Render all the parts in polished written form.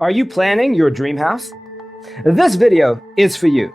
Are you planning your dream house? This video is for you.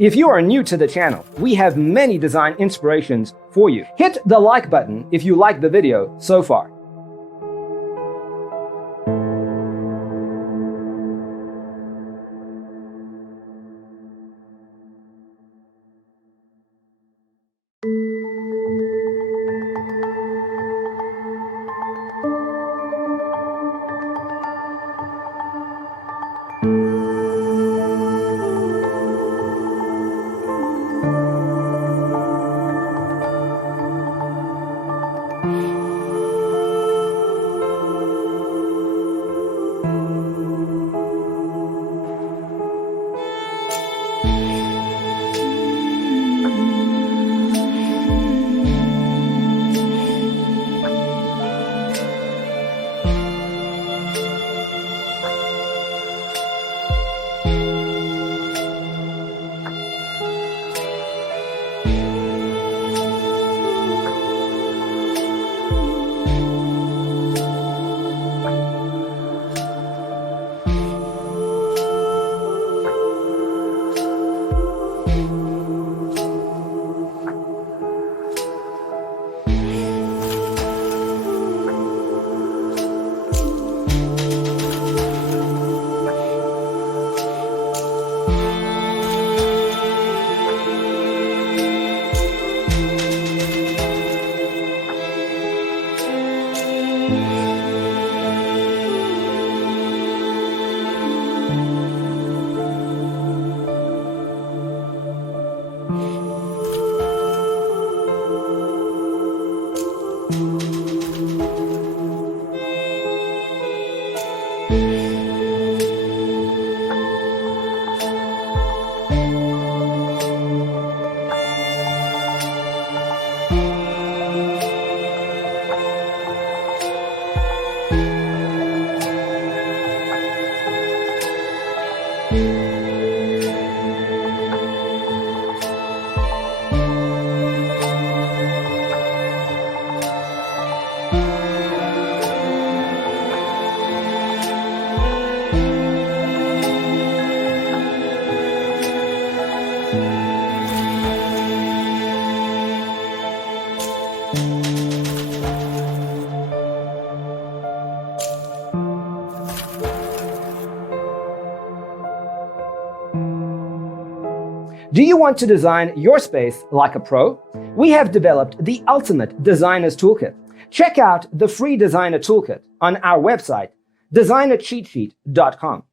If you are new to the channel, we have many design inspirations for you. Hit the like button if you like the video so far. Do you want to design your space like a pro? We have developed the ultimate designer's toolkit. Check out the free designer toolkit on our website, designercheatsheet.com.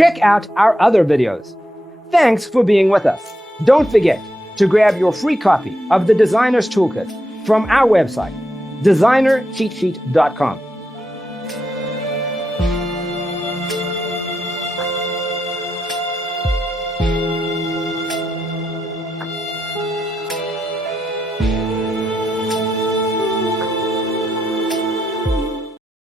Check out our other videos. Thanks for being with us. Don't forget to grab your free copy of the Designer's Toolkit from our website, designercheatsheet.com.